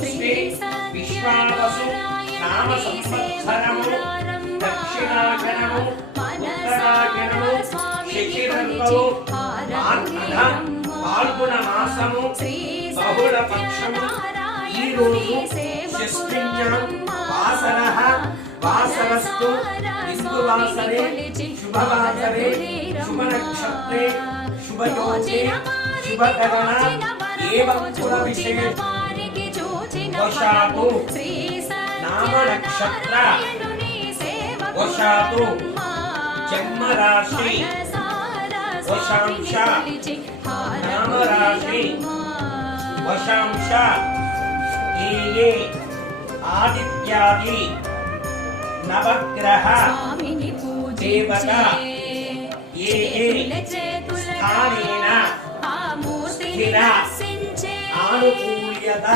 శ్రీ విశ్వావసు నామ సంవత్సరము దక్షిణాయనము ఉత్తరాయనము శశిరంగము మార్గణ పాల్గొన మాసము బహుళ పక్షము ఈ రోజు షష్ఠ్యాం వాసరః వాసరస్తు ఇందువాసరే శుభవాసరే శుభనక్షత్రే శుభయోగే శుభకరణ ఏవం కులవిశేష వశాతు నామ నక్షత్ర వశాతు జన్మరాశి వశాంశ నామరాశి వశాంశ ఏ ఆదిత్యాది నవగ్రహ దేవత ఏ స్థానేన స్థిర ఆనుకూల్యత